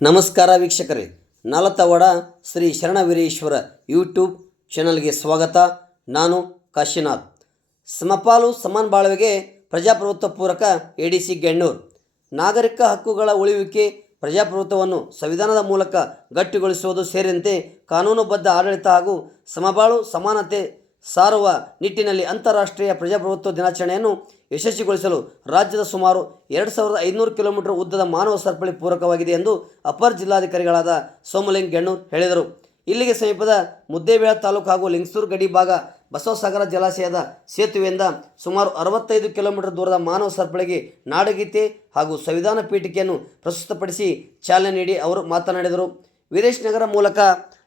ನಮಸ್ಕಾರ ವೀಕ್ಷಕರೇ. ನಾಲತವಾಡ ಶ್ರೀ ಶರಣವೀರೇಶ್ವರ ಯೂಟ್ಯೂಬ್ ಚಾನಲ್ಗೆ ಸ್ವಾಗತ. ನಾನು ಕಾಶಿನಾಥ್. ಸಮಪಾಲು ಸಮಾನ ಬಾಳ್ವೆಗೆ ಪ್ರಜಾಪ್ರಭುತ್ವ ಪೂರಕ ಎ ಡಿ ಸಿ ಗೆಣ್ಣೂರು. ನಾಗರಿಕ ಹಕ್ಕುಗಳ ಉಳಿವಿಕೆ, ಪ್ರಜಾಪ್ರಭುತ್ವವನ್ನು ಸಂವಿಧಾನದ ಮೂಲಕ ಗಟ್ಟಿಗೊಳಿಸುವುದು ಸೇರಿದಂತೆ ಕಾನೂನುಬದ್ಧ ಆಡಳಿತ ಹಾಗೂ ಸಮಬಾಳು ಸಮಾನತೆ ಸಾರುವ ನಿಟ್ಟಿನಲ್ಲಿ ಅಂತಾರಾಷ್ಟ್ರೀಯ ಪ್ರಜಾಪ್ರಭುತ್ವ ದಿನಾಚರಣೆಯನ್ನು ಯಶಸ್ವಿಗೊಳಿಸಲು ರಾಜ್ಯದ ಸುಮಾರು ಎರಡು ಸಾವಿರದ ಐದುನೂರು ಕಿಲೋಮೀಟರ್ ಉದ್ದದ ಮಾನವ ಸರಪಳಿ ಪೂರಕವಾಗಿದೆ ಎಂದು ಅಪರ ಜಿಲ್ಲಾಧಿಕಾರಿಗಳಾದ ಸೋಮಲಿಂಗ್ ಗೆಣ್ಣೂರ್ ಹೇಳಿದರು. ಇಲ್ಲಿಗೆ ಸಮೀಪದ ಮುದ್ದೇಬೇಳ ತಾಲೂಕು ಹಾಗೂ ಲಿಂಗಸೂರು ಗಡಿ ಭಾಗ ಬಸವಸಾಗರ ಜಲಾಶಯದ ಸೇತುವೆಯಿಂದ ಸುಮಾರು ಅರವತ್ತೈದು ಕಿಲೋಮೀಟರ್ ದೂರದ ಮಾನವ ಸರಪಳಿಗೆ ನಾಡಗೀತೆ ಹಾಗೂ ಸಂವಿಧಾನ ಪೀಠಿಕೆಯನ್ನು ಪ್ರಸ್ತುತಪಡಿಸಿ ಚಾಲನೆ ನೀಡಿ ಅವರು ಮಾತನಾಡಿದರು. ವೀರೇಶ್ ನಗರ ಮೂಲಕ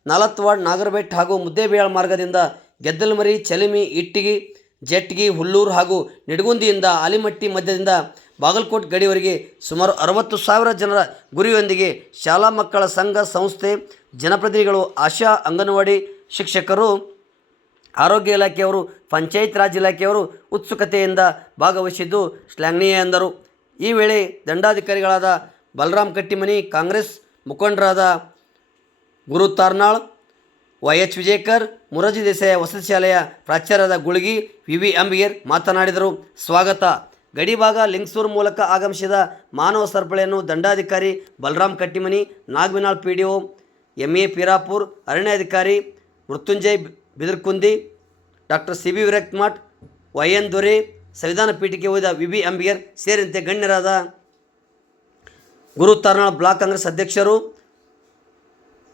ನಾಲತ್ವಾಡ್, ನಾಗರಬೆಟ್ ಹಾಗೂ ಮುದ್ದೇಬೇಳ ಮಾರ್ಗದಿಂದ ಗೆದ್ದಲಮರಿ, ಚಲಿಮಿ, ಇಟ್ಟಿಗಿ ಜಟ್ಗಿ ಹುಲ್ಲೂರು ಹಾಗೂ ನಿಡಗುಂದಿಯಿಂದ ಆಲಿಮಟ್ಟಿ ಮಧ್ಯದಿಂದ ಬಾಗಲಕೋಟ್ ಗಡಿಯವರೆಗೆ ಸುಮಾರು ಅರವತ್ತು ಸಾವಿರ ಜನರ ಗುರಿಯೊಂದಿಗೆ ಶಾಲಾ ಮಕ್ಕಳ ಸಂಘ ಸಂಸ್ಥೆ ಜನಪ್ರತಿನಿಧಿಗಳು ಆಶಾ ಅಂಗನವಾಡಿ ಶಿಕ್ಷಕರು, ಆರೋಗ್ಯ ಇಲಾಖೆಯವರು, ಪಂಚಾಯತ್ ರಾಜ್ ಇಲಾಖೆಯವರು ಉತ್ಸುಕತೆಯಿಂದ ಭಾಗವಹಿಸಿದ್ದು ಶ್ಲಾಘನೀಯ ಎಂದರು. ಈ ವೇಳೆ ದಂಡಾಧಿಕಾರಿಗಳಾದ ಬಲರಾಮ್ ಕಟ್ಟಿಮನಿ, ಕಾಂಗ್ರೆಸ್ ಮುಖಂಡರಾದ ಗುರು ತಾರ್ನಾಳ್ ವೈ ಎಚ್ ವಿಜಯಕರ್, ಮುರಜಿ ದೇಸಾಯ ವಸತಿ ಶಾಲೆಯ ಪ್ರಾಚಾರ್ಯದ ಗುಳಗಿ ವಿ ವಿ ಅಂಬಿಗೇರ್ ಮಾತನಾಡಿದರು. ಸ್ವಾಗತ. ಗಡಿಭಾಗ ಲಿಂಗ್ಸೂರು ಮೂಲಕ ಆಗಮಿಸಿದ ಮಾನವ ಸರಪಳಿಯನ್ನು ದಂಡಾಧಿಕಾರಿ Balaram Kattimani, Nagavinal P D O M A Pirapur, ಅರಣ್ಯಾಧಿಕಾರಿ Mrityunjay Bidarkundi, doctor C B Virakmath Y N Dore, ಸಂವಿಧಾನ ಪೀಠಕ್ಕೆ ಹೋದ ವಿ ಬಿ ಅಂಬಿಗೇರ್ ಸೇರಿದಂತೆ ಗಣ್ಯರಾದ ಗುರು ತಾರ್ನಾಳ್ ಬ್ಲಾಕ್ ಕಾಂಗ್ರೆಸ್ ಅಧ್ಯಕ್ಷರು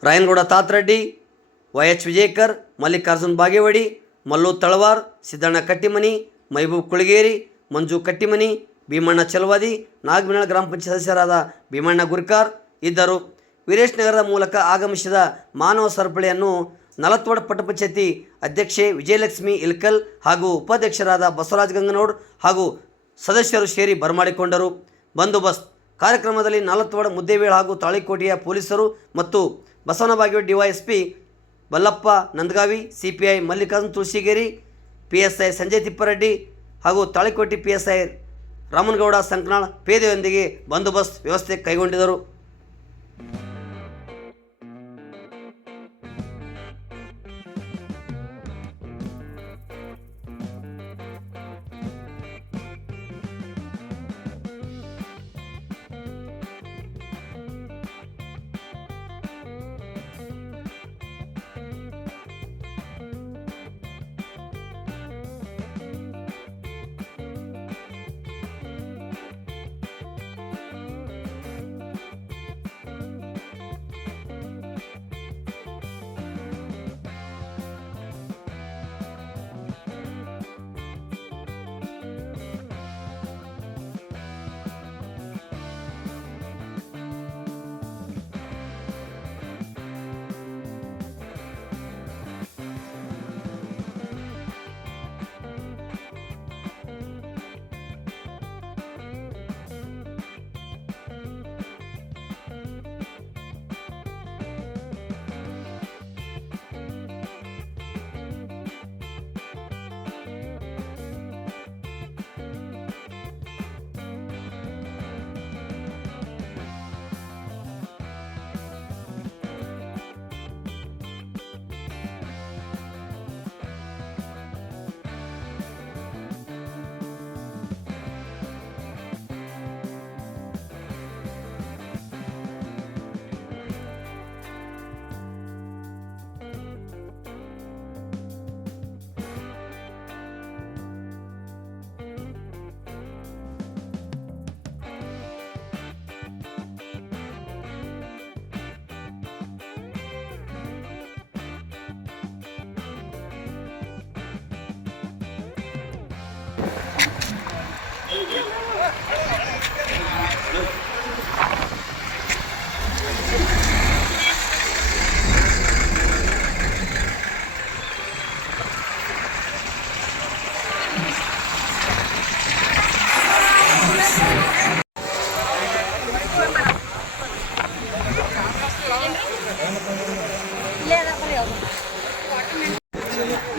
ರಾಯನಗೌಡ ತಾತ್ರೆಡ್ಡಿ ವೈ ಎಚ್ ವಿಜಯಕರ್, ಮಲ್ಲಿಕಾರ್ಜುನ್ ಬಾಗೇವಾಡಿ, ಮಲ್ಲು ತಳವಾರ್, ಸಿದ್ದಣ್ಣ ಕಟ್ಟಿಮನಿ, ಮೈಬೂಬ್ ಕುಳಗೇರಿ, ಮಂಜು ಕಟ್ಟಿಮನಿ, ಭೀಮಣ್ಣ ಚಲವಾದಿ ನಾಗಬಿನಾಳ್ ಗ್ರಾಮ ಪಂಚಾಯತ್ ಸದಸ್ಯರಾದ ಭೀಮಣ್ಣ ಗುರ್ಕಾರ್ ಇದ್ದರು. ವೀರೇಶ್ ನಗರದ ಮೂಲಕ ಆಗಮಿಸಿದ ಮಾನವ ಸರಪಳಿಯನ್ನು ನಲತ್ವಾಡ ಪಟ್ಟ ಪಂಚಾಯತಿ ಅಧ್ಯಕ್ಷೆ ವಿಜಯಲಕ್ಷ್ಮಿ ಇಲ್ಕಲ್ ಹಾಗೂ ಉಪಾಧ್ಯಕ್ಷರಾದ ಬಸವರಾಜ್ ಗಂಗನೌಡ್ ಹಾಗೂ ಸದಸ್ಯರು ಸೇರಿ ಬರಮಾಡಿಕೊಂಡರು. ಬಂದೋಬಸ್ತ್ ಕಾರ್ಯಕ್ರಮದಲ್ಲಿ ನಾಲತ್ವಾಡ ಮುದ್ದೇಬೇಳ ಹಾಗೂ ತಾಳಿಕೋಟೆಯ ಪೊಲೀಸರು ಮತ್ತು Basavana DYSP Ballappa Nandagavi C P I Mallikarjun Tulasigeri P S I Sanjay Tippareddy ಹಾಗೂ Talikote P S I Ramanagouda Sankanal ಪೇದೆಯೊಂದಿಗೆ ಬಂದೋಬಸ್ತ್ ವ್ಯವಸ್ಥೆ ಕೈಗೊಂಡಿದ್ದರು.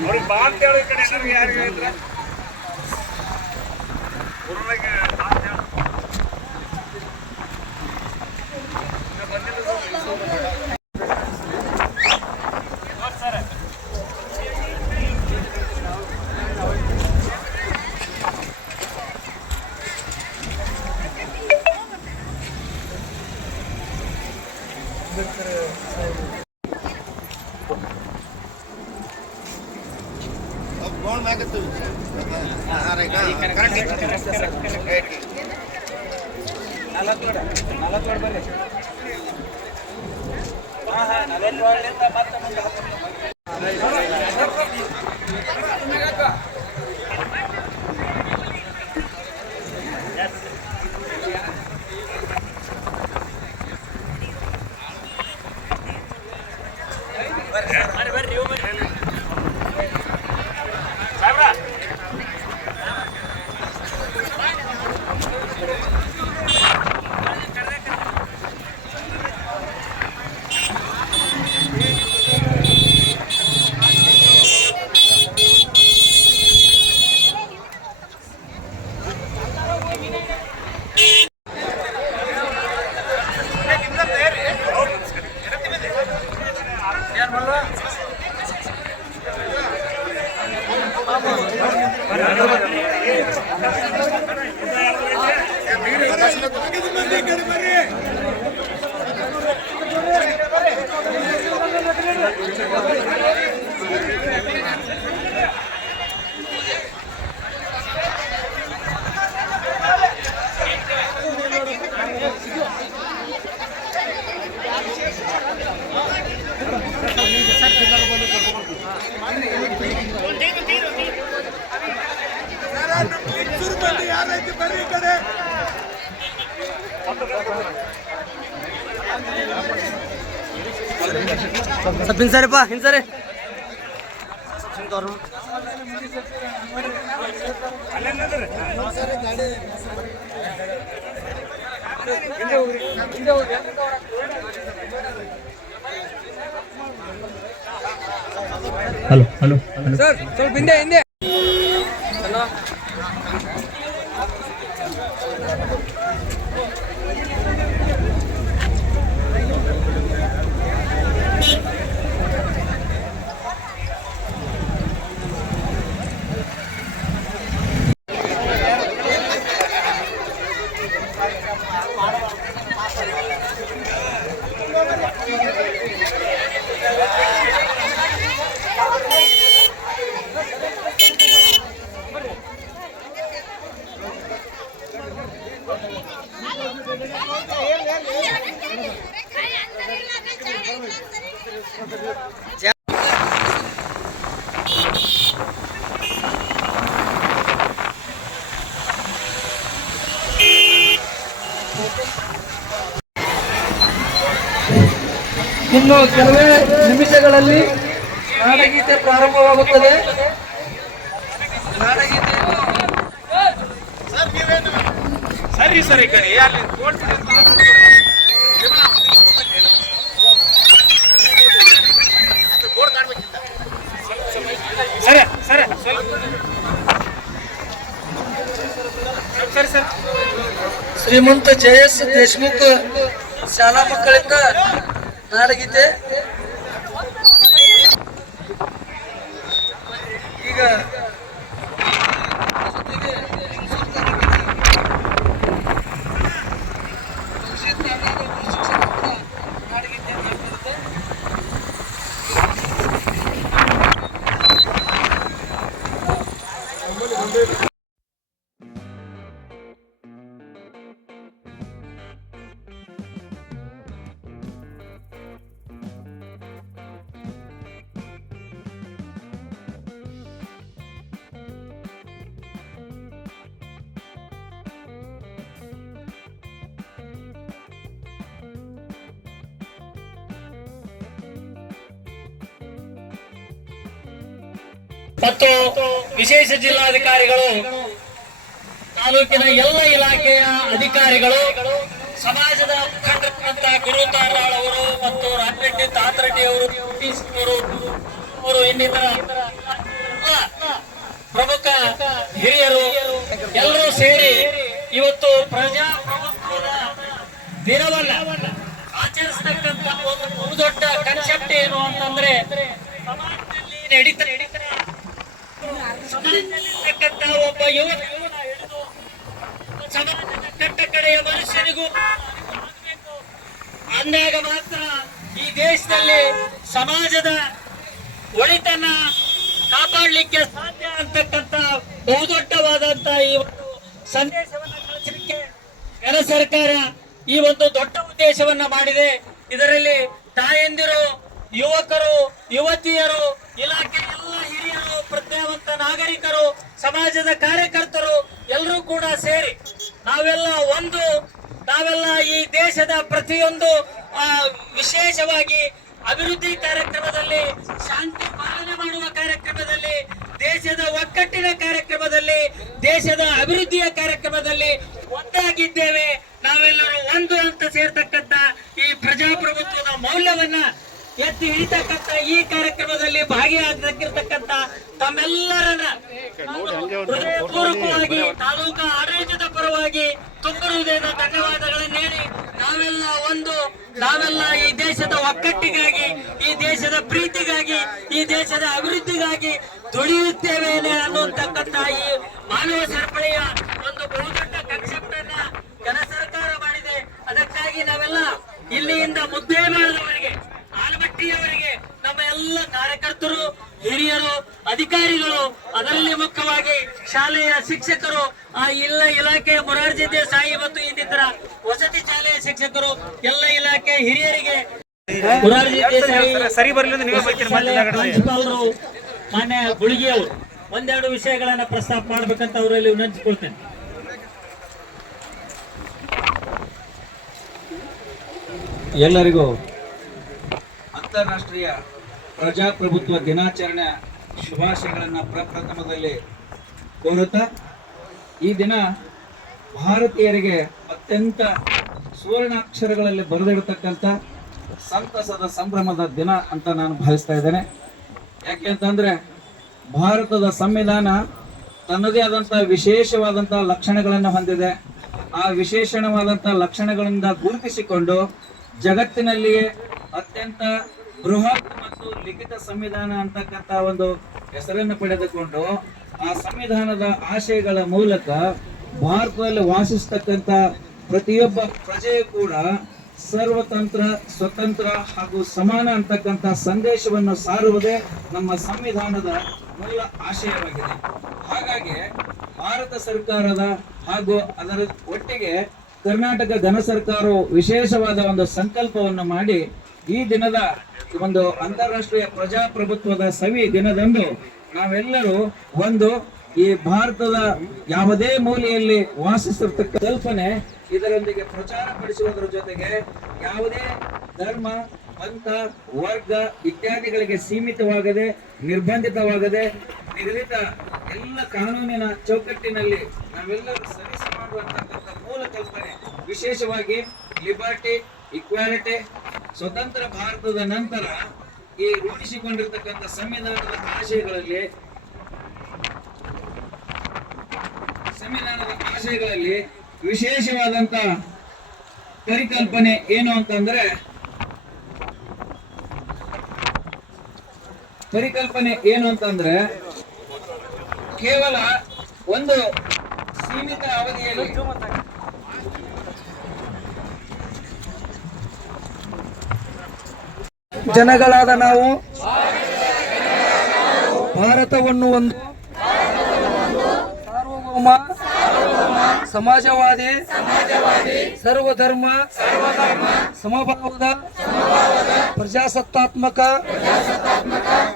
ಅವ್ರಿಗೆ ಬಾ ಅಂತ ಹೇಳಿ ಈ ಕಡೆ ಎಲ್ಲರಿಗೆ ಯಾರಿಗೆ ಹೇಳಿದ್ರೆ ಊರೊಳಗೆ ಹಿಂಸರಿಪ್ಪ ಹಿಂಸರಿ. Hello hello hello. ಸರ್ ಸ್ವಲ್ಪ ಹಿಂದೆ ಹಿಂದೆ. ಇನ್ನು ಕೆಲವೇ ನಿಮಿಷಗಳಲ್ಲಿ ನಾಡಗೀತೆ ಪ್ರಾರಂಭವಾಗುತ್ತದೆ. ಸರಿ ಸರಿ ಸರಿ ಸರಿ ಸ್ವಲ್ಪ ಸರಿ ಸರಿ. ಶ್ರೀಮಂತ ಜೆ ಎಸ್ ದೇಶಮುಖ್ ಶಾಲಾ ಮಕ್ಕಳಿಂದ ನಾಡಗೀತೆ ವಿಶೇಷ ಜಿಲ್ಲಾಧಿಕಾರಿಗಳು, ತಾಲೂಕಿನ ಎಲ್ಲ ಇಲಾಖೆಯ ಅಧಿಕಾರಿಗಳು, ಸಮಾಜದ ಮುಖಂಡರಾದಂತಹ ಗುರು ಅವರು ಮತ್ತು ರಾಮರೆಡ್ಡಿ ತಾತರೆಡ್ಡಿ ಅವರು ಅವರು ಇನ್ನಿತರ ಪ್ರಮುಖ ಹಿರಿಯರು ಎಲ್ಲರೂ ಸೇರಿ ಇವತ್ತು ಪ್ರಜಾಪ್ರಭುತ್ವದ ದಿನವಲ್ಲ ಆಚರಿಸತಕ್ಕಂತ ಒಂದು ದೊಡ್ಡ ಕನ್ಸೆಪ್ಟ್ ಏನು ಅಂತಂದ್ರೆ ಸಮಾಜದಲ್ಲಿ ನಡೀತಾ ಸಮಾಜದಲ್ಲಿರ್ತಕ್ಕಂಥ ಒಬ್ಬ ಯುವಕ ಸಮಾಜದ ಕಟ್ಟ ಕಡೆಯ ಮನುಷ್ಯನಿಗೂ. ಅಂದಾಗ ಮಾತ್ರ ಈ ದೇಶದಲ್ಲಿ ಸಮಾಜದ ಒಳಿತನ್ನ ಕಾಪಾಡಲಿಕ್ಕೆ ಸಾಧ್ಯ ಅಂತಕ್ಕಂತ ಬಹುದೊಡ್ಡವಾದಂತ ಈ ಒಂದು ಸಂದೇಶವನ್ನ ಕಳಿಸಲಿಕ್ಕೆ ಕೇಂದ್ರ ಸರ್ಕಾರ ಈ ಒಂದು ದೊಡ್ಡ ಉದ್ದೇಶವನ್ನ ಮಾಡಿದೆ ಇದರಲ್ಲಿ ತಾಯಂದಿರು, ಯುವಕರು, ಯುವತಿಯರು ನಾಗರಿಕರು, ಸಮಾಜದ ಕಾರ್ಯಕರ್ತರು ಎಲ್ಲರೂ ಕೂಡ ಸೇರಿ ನಾವೆಲ್ಲ ಒಂದು, ನಾವೆಲ್ಲ ಈ ದೇಶದ ಪ್ರತಿಯೊಂದು ವಿಶೇಷವಾಗಿ ಅಭಿವೃದ್ಧಿ ಕಾರ್ಯಕ್ರಮದಲ್ಲಿ, ಶಾಂತಿ ಪಾಲನೆ ಮಾಡುವ ಕಾರ್ಯಕ್ರಮದಲ್ಲಿ, ದೇಶದ ಒಕ್ಕಟ್ಟಿನ ಕಾರ್ಯಕ್ರಮದಲ್ಲಿ, ದೇಶದ ಅಭಿವೃದ್ಧಿಯ ಕಾರ್ಯಕ್ರಮದಲ್ಲಿ ಒಂದಾಗಿದ್ದೇವೆ. ನಾವೆಲ್ಲರೂ ಒಂದು ಅಂತ ಸೇರ್ತಕ್ಕಂಥ ಈ ಪ್ರಜಾಪ್ರಭುತ್ವದ ಮೌಲ್ಯವನ್ನ ಎತ್ತಿ ಹಿಡಿತಕ್ಕಂತ ಈ ಕಾರ್ಯಕ್ರಮದಲ್ಲಿ ಭಾಗಿಯಾಗಿರ್ತಕ್ಕಂತ ತಮ್ಮೆಲ್ಲರನ್ನ ಹೃದಯಪೂರ್ವಕವಾಗಿ ತಾಲೂಕಾ ಆಡಳಿತದ ಪರವಾಗಿ ತುಂಬ ಹೃದಯದ ಧನ್ಯವಾದಗಳನ್ನು ನೀಡಿ ನಾವೆಲ್ಲ ಒಂದು, ನಾವೆಲ್ಲ ಈ ದೇಶದ ಒಕ್ಕಟ್ಟಿಗಾಗಿ, ಈ ದೇಶದ ಪ್ರೀತಿಗಾಗಿ, ಈ ದೇಶದ ಅಭಿವೃದ್ಧಿಗಾಗಿ ದುಡಿಯುತ್ತೇವೆ ಅನ್ನುವಂತಕ್ಕಂತ ಈ ಮಾನವ ಸರಪಳಿಯ ಒಂದು ಬಹುದೊಡ್ಡ ಕನ್ಸೆಪ್ಟನ್ನ ಜನ ಸರ್ಕಾರ ಮಾಡಿದೆ. ಅದಕ್ಕಾಗಿ ನಾವೆಲ್ಲ ಇಲ್ಲಿಯಿಂದ ಆಲಮಟ್ಟಿಯವರೆಗೆ ನಮ್ಮ ಎಲ್ಲ ಕಾರ್ಯಕರ್ತರು ಹಿರಿಯರು ಅಧಿಕಾರಿಗಳು ಅದರಲ್ಲಿ ಮುಖ್ಯವಾಗಿ ಶಾಲೆಯ ಶಿಕ್ಷಕರು ಆ ಇಲ್ಲ ಇಲಾಖೆಯ ಮೊರಾರ್ಜಿ ದೇಸಾಯಿ ಮತ್ತು ಇನ್ನಿತರ ವಸತಿ ಶಾಲೆಯ ಶಿಕ್ಷಕರು ಎಲ್ಲ ಇಲಾಖೆ ಹಿರಿಯರಿಗೆ ಮೊರಾರ್ಜಿ ದೇಸಾಯಿ ಸರಿ ಬರ್ಲಿಲ್ಲ ಮಾನ್ಯ ನೀವೇ ಅವರು ಒಂದೆರಡು ವಿಷಯಗಳನ್ನ ಪ್ರಸ್ತಾಪ ಮಾಡಬೇಕಂತ ಅವರಲ್ಲಿ ವಿನಂತಿಸ್ಕೊಳ್ತೇನೆ. ಎಲ್ಲರಿಗೂ ಅಂತಾರಾಷ್ಟ್ರೀಯ ಪ್ರಜಾಪ್ರಭುತ್ವ ದಿನಾಚರಣೆ ಶುಭಾಶಯಗಳನ್ನು ಪ್ರಪ್ರಥಮದಲ್ಲಿ ಕೋರುತ್ತಾ, ಈ ದಿನ ಭಾರತೀಯರಿಗೆ ಅತ್ಯಂತ ಸುವರ್ಣಾಕ್ಷರಗಳಲ್ಲಿ ಬರೆದಿಡತಕ್ಕಂಥ ಸಂತಸದ ಸಂಭ್ರಮದ ದಿನ ಅಂತ ನಾನು ಭಾವಿಸ್ತಾ ಇದ್ದೇನೆ. ಯಾಕೆ ಅಂತಂದರೆ ಭಾರತದ ಸಂವಿಧಾನ ತನ್ನದೇ ಆದಂಥ ವಿಶೇಷವಾದಂಥ ಲಕ್ಷಣಗಳನ್ನು ಹೊಂದಿದೆ. ಆ ವಿಶೇಷಣವಾದಂಥ ಲಕ್ಷಣಗಳಿಂದ ಗುರುತಿಸಿಕೊಂಡು ಜಗತ್ತಿನಲ್ಲಿಯೇ ಅತ್ಯಂತ ಬೃಹತ್ ಮತ್ತು ಲಿಖಿತ ಸಂವಿಧಾನ ಅಂತಕ್ಕಂಥ ಒಂದು ಹೆಸರನ್ನು ಪಡೆದುಕೊಂಡು ಆ ಸಂವಿಧಾನದ ಆಶಯಗಳ ಮೂಲಕ ಭಾರತದಲ್ಲಿ ವಾಸಿಸ್ತಕ್ಕಂಥ ಪ್ರತಿಯೊಬ್ಬ ಪ್ರಜೆಯೂ ಕೂಡ ಸರ್ವತಂತ್ರ, ಸ್ವತಂತ್ರ ಹಾಗೂ ಸಮಾನ ಅಂತಕ್ಕಂಥ ಸಂದೇಶವನ್ನು ಸಾರುವುದೇ ನಮ್ಮ ಸಂವಿಧಾನದ ಮೂಲ ಆಶಯವಾಗಿದೆ. ಹಾಗಾಗಿ ಭಾರತ ಸರ್ಕಾರದ ಹಾಗೂ ಅದರ ಒಟ್ಟಿಗೆ ಕರ್ನಾಟಕ ಘನ ಸರ್ಕಾರವು ವಿಶೇಷವಾದ ಒಂದು ಸಂಕಲ್ಪವನ್ನು ಮಾಡಿ ಈ ದಿನದ ಒಂದು ಅಂತಾರಾಷ್ಟ್ರೀಯ ಪ್ರಜಾಪ್ರಭುತ್ವದ ಸವಿ ದಿನದಂದು ನಾವೆಲ್ಲರೂ ಒಂದು ಈ ಭಾರತದ ಯಾವುದೇ ಮೂಲೆಯಲ್ಲಿ ವಾಸಿಸಿರ್ತಕ್ಕ ಕಲ್ಪನೆ ಇದರೊಂದಿಗೆ ಪ್ರಚಾರ ಪಡಿಸುವುದರ ಜೊತೆಗೆ ಯಾವುದೇ ಧರ್ಮ, ಪಂಥ, ವರ್ಗ ಇತ್ಯಾದಿಗಳಿಗೆ ಸೀಮಿತವಾಗದೆ, ನಿರ್ಬಂಧಿತವಾಗದೆ ನಿಗದಿತ ಎಲ್ಲ ಕಾನೂನಿನ ಚೌಕಟ್ಟಿನಲ್ಲಿ ನಾವೆಲ್ಲರೂ ಸರಿಸಿ ಮಾಡುವಂತಕ್ಕಂಥ ಮೂಲ ಕಲ್ಪನೆ ವಿಶೇಷವಾಗಿ ಲಿಬರ್ಟಿ ಇಕ್ವಾಲಿಟಿ ಸ್ವತಂತ್ರ ಭಾರತದ ನಂತರ ಈ ರೂಢಿಸಿಕೊಂಡಿರ್ತಕ್ಕಂಥ ಸಂವಿಧಾನದ ಆಶಯಗಳಲ್ಲಿ ಸಂವಿಧಾನದ ಆಶಯಗಳಲ್ಲಿ ವಿಶೇಷವಾದಂತ ಪರಿಕಲ್ಪನೆ ಏನು ಅಂತಂದ್ರೆ, ಪರಿಕಲ್ಪನೆ ಏನು ಅಂತಂದ್ರೆ, ಕೇವಲ ಒಂದು ಸೀಮಿತ ಅವಧಿಯಲ್ಲಿ ಜನಗಳಾದ ನಾವು ಭಾರತವನ್ನು ಒಂದು ಸಾರ್ವಭೌಮ, ಸಮಾಜವಾದಿ, ಸರ್ವಧರ್ಮ, ಸಮಭಾವದ, ಪ್ರಜಾಸತ್ತಾತ್ಮಕ,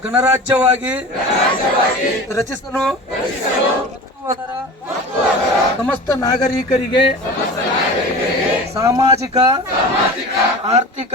ಗಣರಾಜ್ಯವಾಗಿ ರಚಿಸಲು ಸಮಸ್ತ ನಾಗರಿಕರಿಗೆ ಸಾಮಾಜಿಕ, ಆರ್ಥಿಕ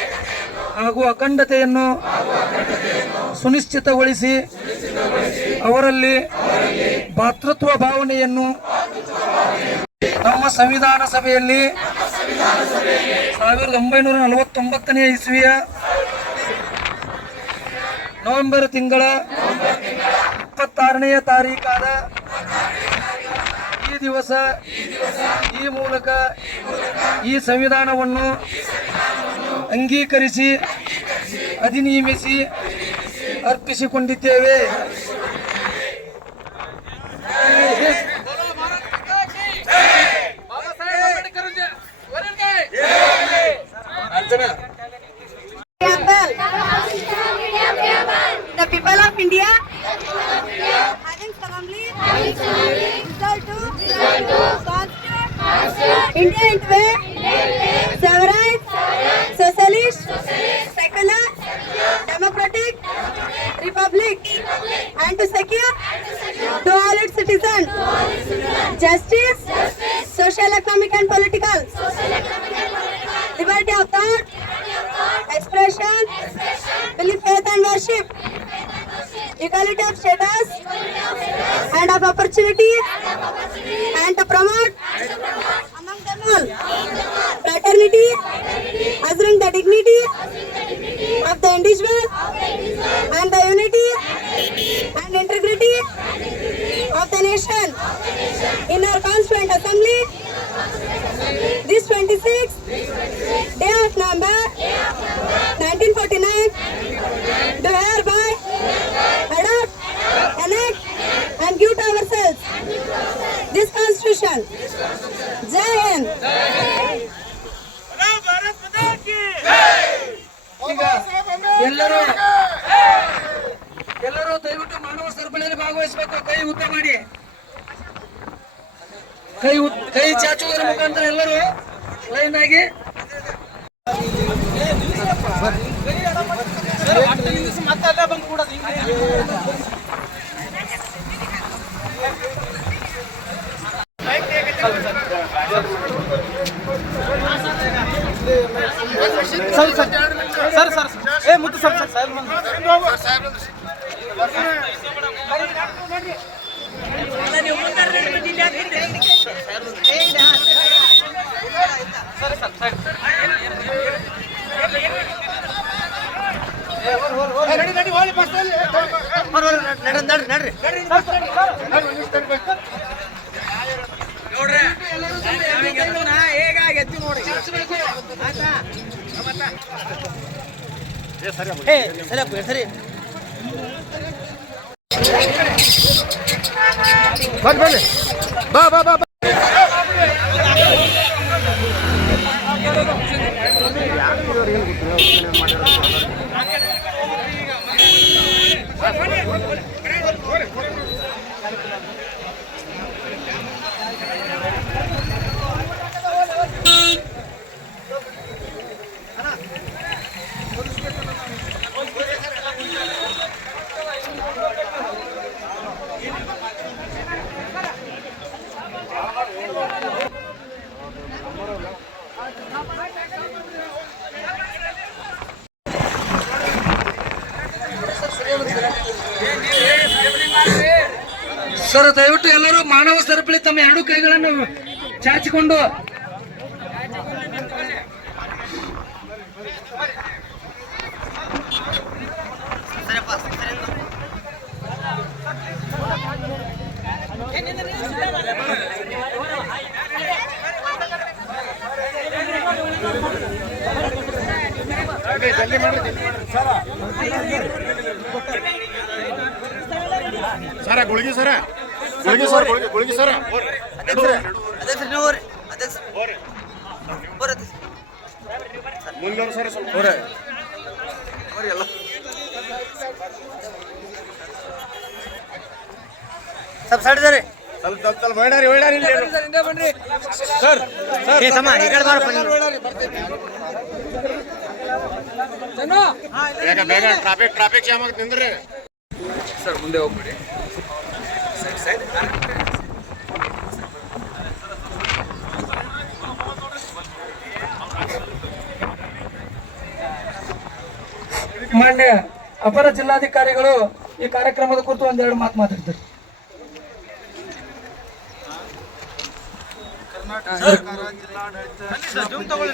ಹಾಗೂ ಅಖಂಡತೆಯನ್ನು ಸುನಿಶ್ಚಿತಗೊಳಿಸಿ ಅವರಲ್ಲಿ ಭಾತೃತ್ವ ಭಾವನೆಯನ್ನು ನಮ್ಮ ಸಂವಿಧಾನ ಸಭೆಯಲ್ಲಿ ಸಾವಿರದ ಒಂಬೈನೂರ ನಲವತ್ತೊಂಬತ್ತನೇ ಇಸ್ವಿಯ ನವೆಂಬರ್ ತಿಂಗಳ ಇಪ್ಪತ್ತಾರನೆಯ ತಾರೀಕಾದ ಈ ದಿವಸ ಈ ಮೂಲಕ ಈ ಸಂವಿಧಾನವನ್ನು ಅಂಗೀಕರಿಸಿ ಅಧಿನಿಯಮಿಸಿ ಅರ್ಪಿಸಿಕೊಂಡಿದ್ದೇವೆ The people of India having solemnly resolved to constitute India into and to secure, to, all its citizens, justice, social, economic, and political. Liberty, of thought, expression, belief, faith, and worship, equality of status, and of opportunity, and, to promote. Among, them all. fraternity, assuring the dignity of the individual and the unity and integrity of the nation in our constituent assembly this 26th day of November 1949 do hereby adopt, enact and give to ourselves this constitution. Jai Hind. ಎಲ್ಲರೂ ಎಲ್ಲರೂ ದಯವಿಟ್ಟು ಮಾನವ ಸರಪಳಿಯಲ್ಲಿ ಭಾಗವಹಿಸಬೇಕು. ಕೈ ಉದ್ದ ಮಾಡಿ. ಕೈ ಕೈ ಚಾಚುವುದರ ಮುಖಾಂತರ ಎಲ್ಲರೂ ಲೈನ್ ಆಗಿ. ಸರ್. ಹೇಗಾಗೆತ್ತಿ ನೋಡಿ ಸರಿ ಸರಿ ಬರ್ರಿ ಬಾ ಬಾ ಬಾ. ದಯವಿಟ್ಟು ಎಲ್ಲರೂ ಮಾನವ ಸರಪಳಿ ತಮ್ಮ ಎರಡು ಕೈಗಳನ್ನು ಚಾಚಿಕೊಂಡು ಸರ ಗುಳಿಗೆ ಸರ ಟ್ರಾಫಿಕ್ ಗುಳಿಗೆ ಗುಳಿಗೆ ಸರ. ಮುಂದೋರು ಸರ್ ಸ್ವಲ್ಪ. ಹೋಗ್ಬಿಡಿ ಬೇಗ ಬೇಗ ಟ್ರಾಫಿಕ್ ಟ್ರಾಫಿಕ್ ಜಾಮ್ ಆಗುತ್ತೆ ನಿಂದ್ರಿ. ಮಾನ್ಯ ಅಪರ ಜಿಲ್ಲಾಧಿಕಾರಿಗಳು ಈ ಕಾರ್ಯಕ್ರಮದ ಕುರಿತು ಒಂದೆರಡು ಮಾತು ಮಾತಾಡ್ತಾರೆ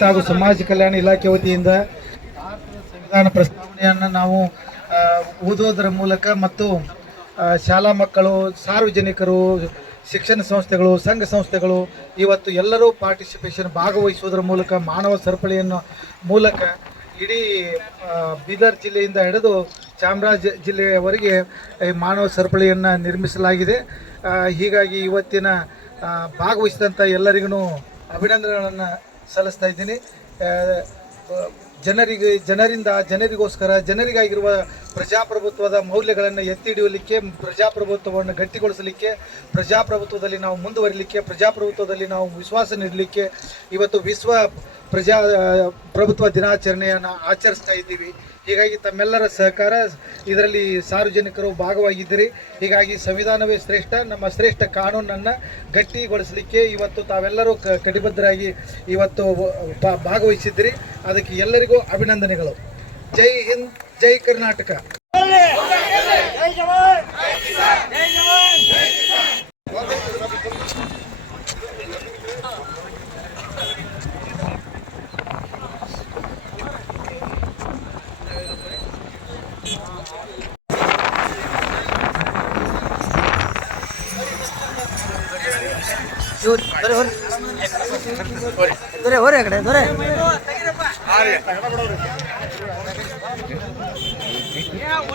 ಹಾಗೂ ಸಮಾಜ ಕಲ್ಯಾಣ ಇಲಾಖೆ ವತಿಯಿಂದ ಸಂವಿಧಾನ ಪ್ರಸ್ತಾವನೆಯನ್ನು ನಾವು ಓದೋದರ ಮೂಲಕ ಮತ್ತು ಶಾಲಾ ಮಕ್ಕಳು, ಸಾರ್ವಜನಿಕರು, ಶಿಕ್ಷಣ ಸಂಸ್ಥೆಗಳು, ಸಂಘ ಸಂಸ್ಥೆಗಳು, ಇವತ್ತು ಎಲ್ಲರೂ ಪಾರ್ಟಿಸಿಪೇಷನ್ ಭಾಗವಹಿಸುವುದರ ಮೂಲಕ ಮಾನವ ಸರಪಳಿಯನ್ನು ಮೂಲಕ ಇಡೀ ಬೀದರ್ ಜಿಲ್ಲೆಯಿಂದ ಹಿಡಿದು ಚಾಮರಾಜ ಜಿಲ್ಲೆಯವರೆಗೆ ಈ ಮಾನವ ಸರಪಳಿಯನ್ನು ನಿರ್ಮಿಸಲಾಗಿದೆ. ಹೀಗಾಗಿ ಇವತ್ತಿನ ಭಾಗವಹಿಸಿದಂಥ ಎಲ್ಲರಿಗೂ ಅಭಿನಂದನೆಗಳನ್ನು ಸಲ್ಲಿಸ್ತಾ ಇದ್ದೀನಿ. ಜನರಿಗೆ, ಜನರಿಂದ, ಜನರಿಗೋಸ್ಕರ, ಜನರಿಗಾಗಿರುವ ಪ್ರಜಾಪ್ರಭುತ್ವದ ಮೌಲ್ಯಗಳನ್ನು ಎತ್ತಿ ಹಿಡಿಯಲಿಕ್ಕೆ ಪ್ರಜಾಪ್ರಭುತ್ವವನ್ನು ಗಟ್ಟಿಗೊಳಿಸಲಿಕ್ಕೆ, ಪ್ರಜಾಪ್ರಭುತ್ವದಲ್ಲಿ ನಾವು ಮುಂದುವರಿಲಿಕ್ಕೆ, ಪ್ರಜಾಪ್ರಭುತ್ವದಲ್ಲಿ ನಾವು ವಿಶ್ವಾಸ ನೀಡಲಿಕ್ಕೆ ಇವತ್ತು ವಿಶ್ವ ಪ್ರಜಾ, ಪ್ರಭುತ್ವ ದಿನಾಚರಣೆಯನ್ನು ಆಚರಿಸ್ತಾ ಇದ್ದೀವಿ. ಹೀಗಾಗಿ ತಮ್ಮೆಲ್ಲರ ಸಹಕಾರ, ಇದರಲ್ಲಿ ಸಾರ್ವಜನಿಕರು ಭಾಗವಾಗಿದ್ದೀರಿ. ಹೀಗಾಗಿ ಸಂವಿಧಾನವೇ ಶ್ರೇಷ್ಠ, ನಮ್ಮ ಶ್ರೇಷ್ಠ ಕಾನೂನನ್ನು ಗಟ್ಟಿಗೊಳಿಸಲಿಕ್ಕೆ ಇವತ್ತು ತಾವೆಲ್ಲರೂ ಕಟಿಬದ್ಧರಾಗಿ ಇವತ್ತು ಭಾಗವಹಿಸಿದ್ರಿ ಅದಕ್ಕೆ ಎಲ್ಲರಿಗೂ ಅಭಿನಂದನೆಗಳು. ಜೈ ಹಿಂದ್. ಜೈ ಕರ್ನಾಟಕ ದೊರೆ ಹೊರೆ ಕಡೆ ದೊರೆ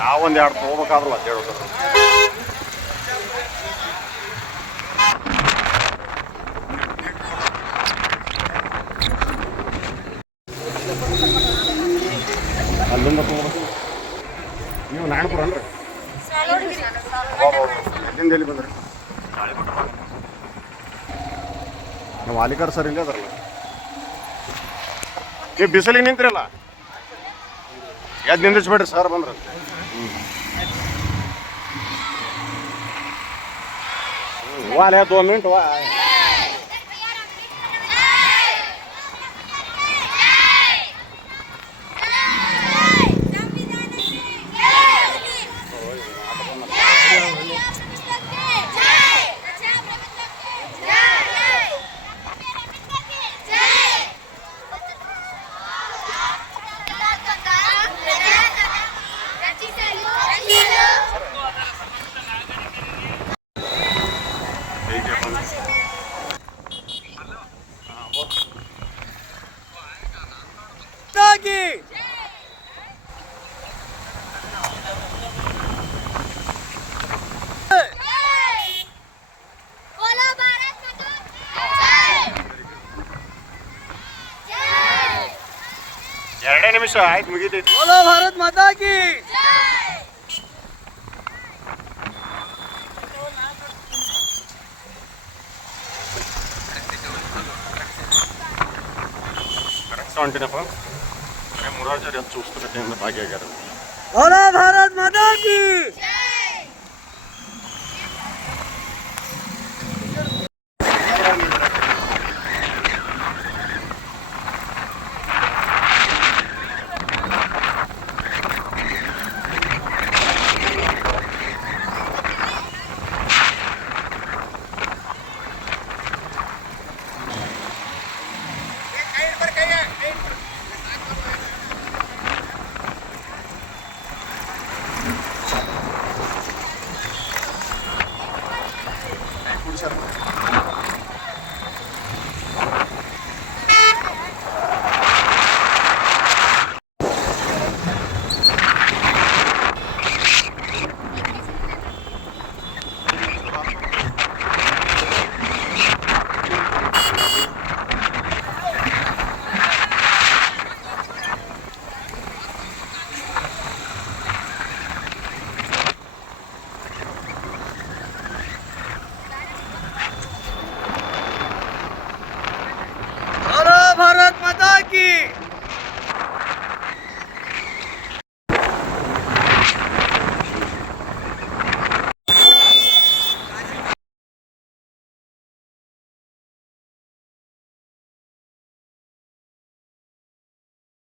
ಯಾವ ಒಂದ್ ಎರಡು ತಗೋಬೇಕಾದ್ರು ಅಂತ ಹೇಳೋದು ಅಲ್ಲಿಂದ ತೊಗೋಬೇಕು ನೀವು ನಾಯಣಪುರ ಎಲ್ಲಿಂದ ಎಲ್ಲಿ ಬಂದ್ರಿ ನಮ್ಮ ಮಾಲೀಕರು ಸರ್ ಇಲ್ಲೇ ಅದರಲ್ಲ. ನೀವು ಬಿಸಿಲಿಗೆ ನಿಂತಿರಲ್ಲ ಎದ್ದು ನಿಂದಿಸ್ಬೇಡ್ರಿ ಸರ್ ಬಂದ್ರಂತೆ ವಾಲೆ ದೋ ಮಿನಿಟ್ ವಾ. दिवस आहेत मुगी बोलो भारत माता की అంటేనప్ప మురాజారి చూస్తున్నట్టు బాగా గారు భారత్ మాతాకి